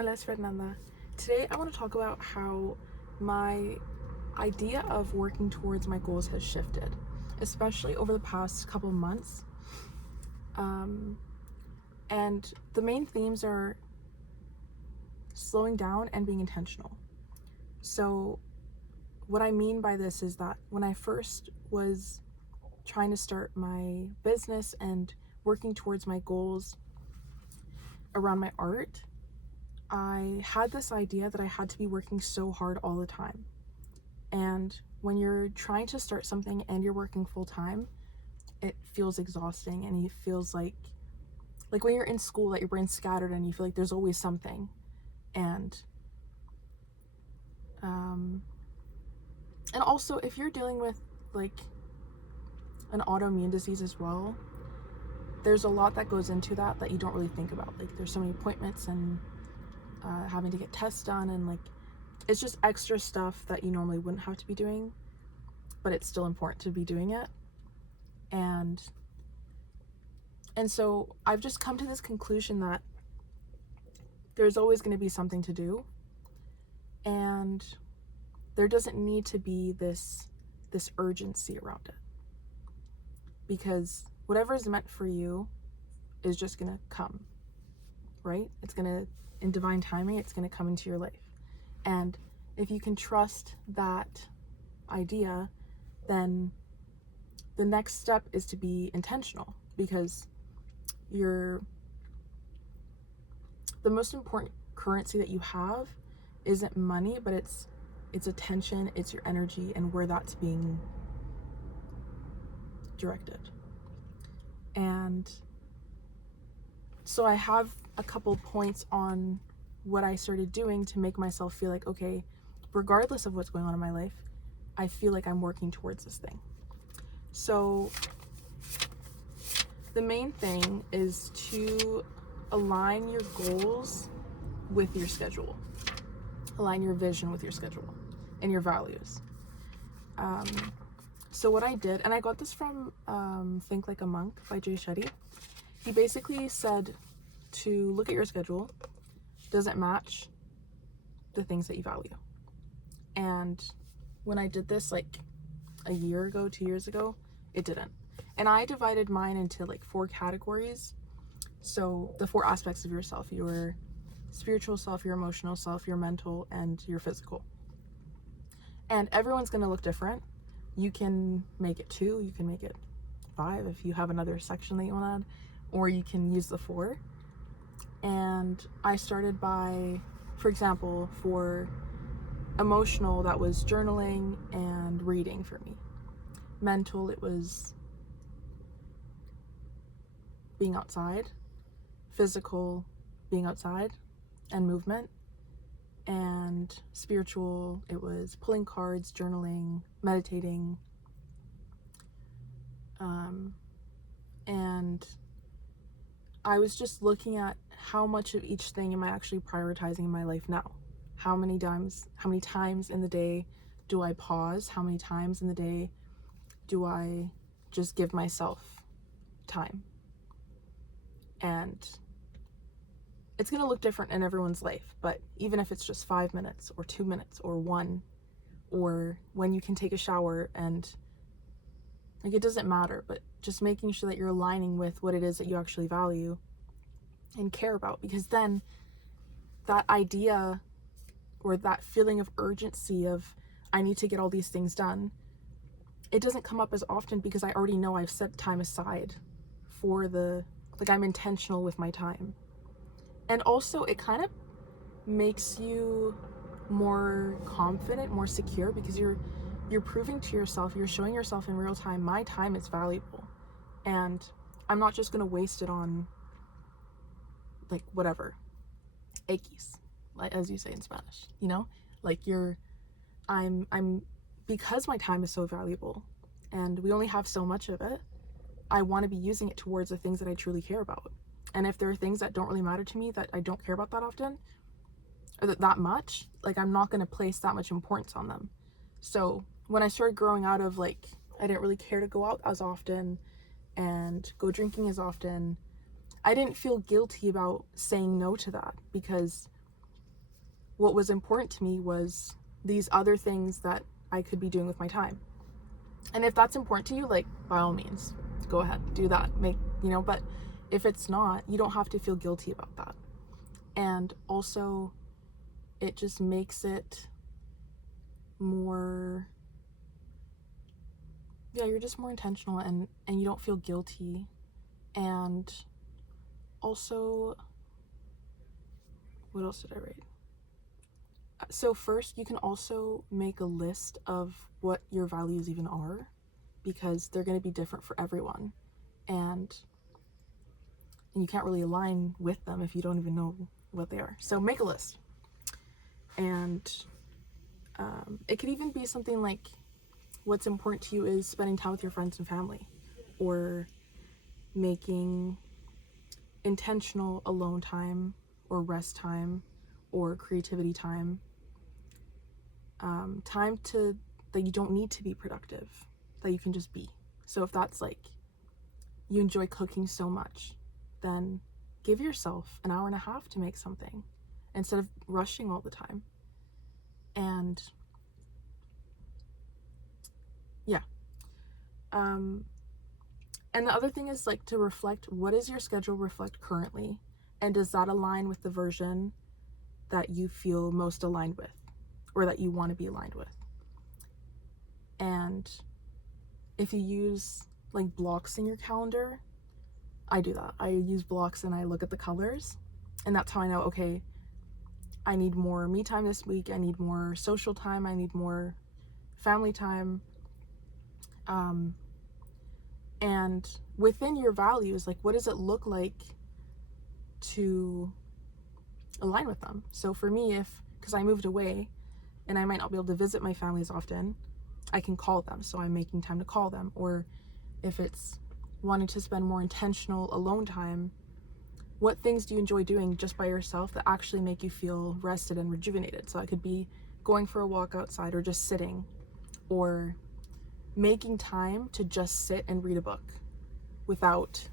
Hola, es Fernanda. Today I want to talk about how my idea of working towards my goals has shifted, especially over the past couple of months. And the main themes are slowing down and being intentional. So what I mean by this is that when I first was trying to start my business and working towards my goals around my art, I had this idea that I had to be working so hard all the time. And when you're trying to start something and you're working full time, it feels exhausting, and it feels like when you're in school that your brain's scattered and you feel like there's always something. And also, if you're dealing with like an autoimmune disease as well, there's a lot that goes into that you don't really think about. Like, there's so many appointments and having to get tests done, and it's just extra stuff that you normally wouldn't have to be doing, but it's still important to be doing it. And so I've just come to this conclusion that there's always going to be something to do, and there doesn't need to be this urgency around it, because whatever is meant for you is just going to come, right? It's going to, in divine timing, it's going to come into your life. And if you can trust that idea, then the next step is to be intentional, because the most important currency that you have isn't money, but it's attention, it's your energy, and where that's being directed. And so I have a couple points on what I started doing to make myself feel like, okay, regardless of what's going on in my life, I feel like I'm working towards this thing. So the main thing is to align your goals with your schedule. Align your vision with your schedule and your values. So what I did, and I got this from Think Like a Monk by Jay Shetty. He basically said to look at your schedule. Does it match the things that you value? And when I did this like a year ago, 2 years ago, it didn't. And I divided mine into like 4 categories. So the 4 aspects of yourself: your spiritual self, your emotional self, your mental, and your physical. And everyone's going to look different. You can make it 2, you can make it 5 if you have another section that you want to add, or you can use the 4. And I started by, for example, for emotional, that was journaling and reading for me. Mental, it was being outside. Physical, being outside and movement. And spiritual, it was pulling cards, journaling, meditating. And I was just looking at how much of each thing am I actually prioritizing in my life now? How many times in the day do I pause? How many times in the day do I just give myself time? And it's going to look different in everyone's life, but even if it's just 5 minutes or 2 minutes or 1, or when you can take a shower, and it doesn't matter, but just making sure that you're aligning with what it is that you actually value and care about, because then that idea or that feeling of urgency of I need to get all these things done, it doesn't come up as often, because I already know I've set time aside for I'm intentional with my time. And also it kind of makes you more confident, more secure, because you're proving to yourself, you're showing yourself in real time, my time is valuable, and I'm not just going to waste it on whatever, X, as you say in Spanish, I'm because my time is so valuable and we only have so much of it, I want to be using it towards the things that I truly care about. And if there are things that don't really matter to me, that I don't care about that often, or that much, I'm not going to place that much importance on them. So when I started growing out of I didn't really care to go out as often and go drinking as often, I didn't feel guilty about saying no to that, because what was important to me was these other things that I could be doing with my time. And if that's important to you, like, by all means, go ahead, do that. But if it's not, you don't have to feel guilty about that. And also, it just makes it more, you're just more intentional, and you don't feel guilty. And also, what else did I write? So first, you can also make a list of what your values even are, because they're going to be different for everyone, and you can't really align with them if you don't even know what they are. So make a list. And it could even be something like, what's important to you is spending time with your friends and family, or making intentional alone time or rest time or creativity time, time that you don't need to be productive, that you can just be. So if that's like, you enjoy cooking so much, then give yourself an hour and a half to make something instead of rushing all the time. And and the other thing is, like, to reflect, what does your schedule reflect currently, and does that align with the version that you feel most aligned with, or that you want to be aligned with? And if you use like blocks in your calendar, I do that. I use blocks and I look at the colors, and that's how I know, okay, I need more me time this week, I need more social time, I need more family time. And within your values, like, what does it look like to align with them? So for me, because I moved away and I might not be able to visit my family as often, I can call them, so I'm making time to call them. Or if it's wanting to spend more intentional alone time, what things do you enjoy doing just by yourself that actually make you feel rested and rejuvenated? So it could be going for a walk outside, or just sitting, or making time to just sit and read a book without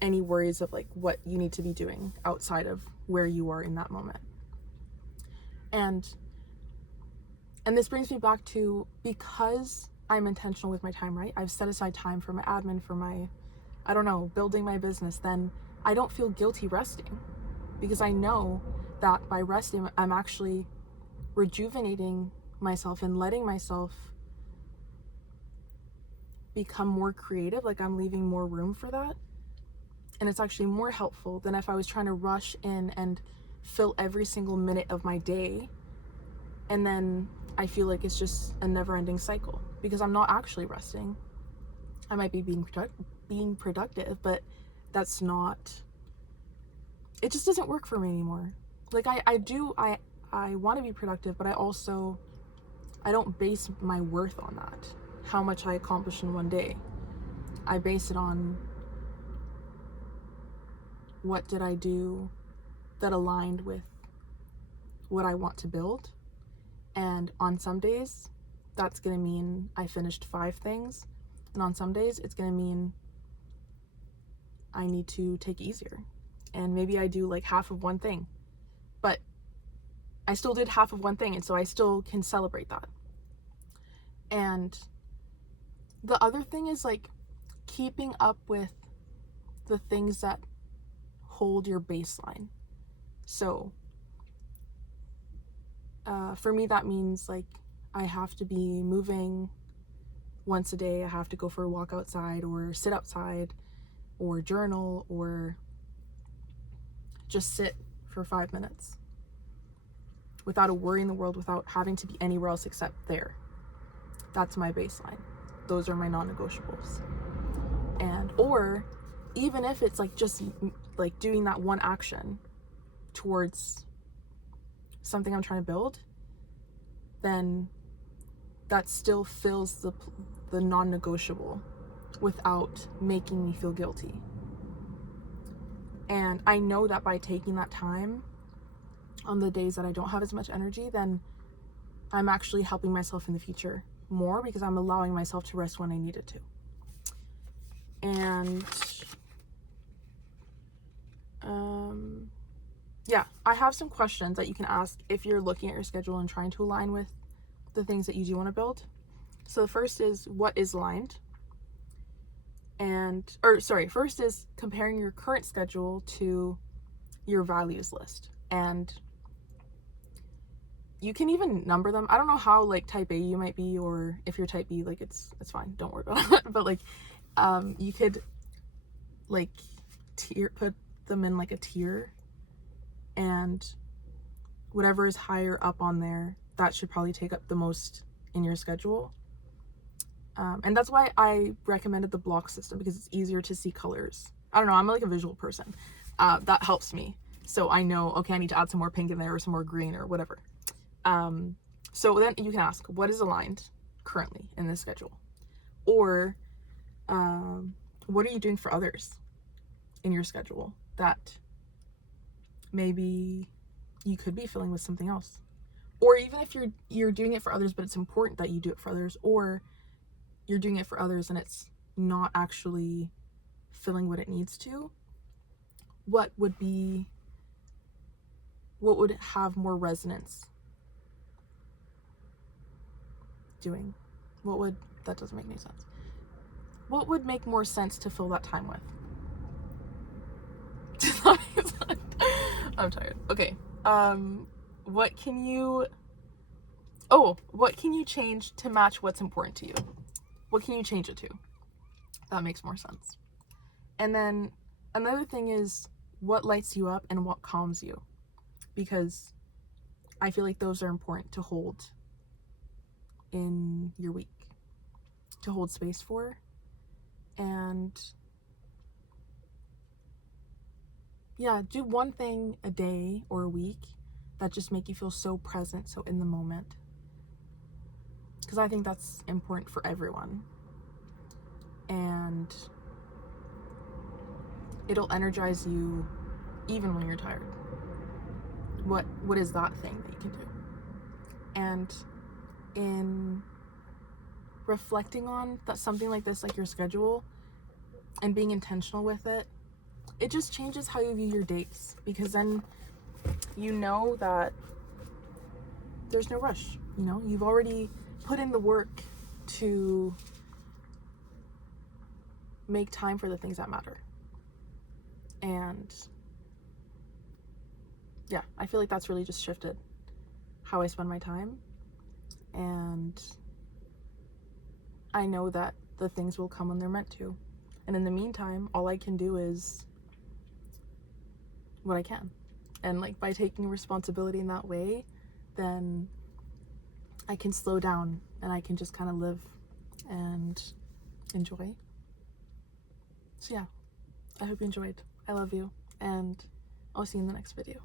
any worries of like what you need to be doing outside of where you are in that moment. And this brings me back to, because I'm intentional with my time, right? I've set aside time for my admin, for my, building my business. Then I don't feel guilty resting, because I know that by resting, I'm actually rejuvenating myself and letting myself become more creative. Like, I'm leaving more room for that. And it's actually more helpful than if I was trying to rush in and fill every single minute of my day. And then I feel like it's just a never-ending cycle, because I'm not actually resting. I might be being productive, but that's not, it just doesn't work for me anymore. Like, I want to be productive, but I don't base my worth on that, how much I accomplish in one day. I base it on, what did I do that aligned with what I want to build? And on some days, that's going to mean I finished 5 things. And on some days, it's going to mean I need to take it easier. And maybe I do like half of one thing, but I still did half of one thing. And so I still can celebrate that. And the other thing is, like, keeping up with the things that hold your baseline. So for me, that means, like, I have to be moving once a day. I have to go for a walk outside, or sit outside, or journal, or just sit for 5 minutes without a worry in the world, without having to be anywhere else except there. That's my baseline. Those are my non-negotiables. And, or even if it's like just like doing that one action towards something I'm trying to build, then that still fills the non-negotiable without making me feel guilty. And I know that by taking that time on the days that I don't have as much energy, then I'm actually helping myself in the future more, because I'm allowing myself to rest when I need it to. And yeah, I have some questions that you can ask if you're looking at your schedule and trying to align with the things that you do want to build. So the first is, what is aligned? First is comparing your current schedule to your values list. And you can even number them. I don't know how like type A you might be, or if you're type B, like it's fine, don't worry about it. But like you could like put them in like a tier, and whatever is higher up on there, that should probably take up the most in your schedule. And that's why I recommended the block system, because it's easier to see colors. I don't know, I'm like a visual person. That helps me. So I know, okay, I need to add some more pink in there or some more green or whatever. So then you can ask, what is aligned currently in this schedule? Or what are you doing for others in your schedule that maybe you could be filling with something else? Or even if you're doing it for others, but it's important that you do it for others, or you're doing it for others and it's not actually filling what it needs to, what would have more resonance doing? That doesn't make any sense. What would make more sense to fill that time with? I'm tired. Okay. What can you change to match what's important to you? What can you change it to? That makes more sense. And then another thing is, what lights you up and what calms you? Because I feel like those are important to hold in your week, to hold space for. And yeah, do one thing a day or a week that just make you feel so present, so in the moment. Because I think that's important for everyone. And it'll energize you even when you're tired. What is that thing that you can do? And in reflecting on that, something like this, like your schedule, and being intentional with it, it just changes how you view your days, because then you know that there's no rush. You know, you've already put in the work to make time for the things that matter. And yeah, I feel like that's really just shifted how I spend my time. And I know that the things will come when they're meant to. And in the meantime, all I can do is what I can. And like by taking responsibility in that way, then I can slow down and I can just kind of live and enjoy. So yeah, I hope you enjoyed. I love you, and I'll see you in the next video.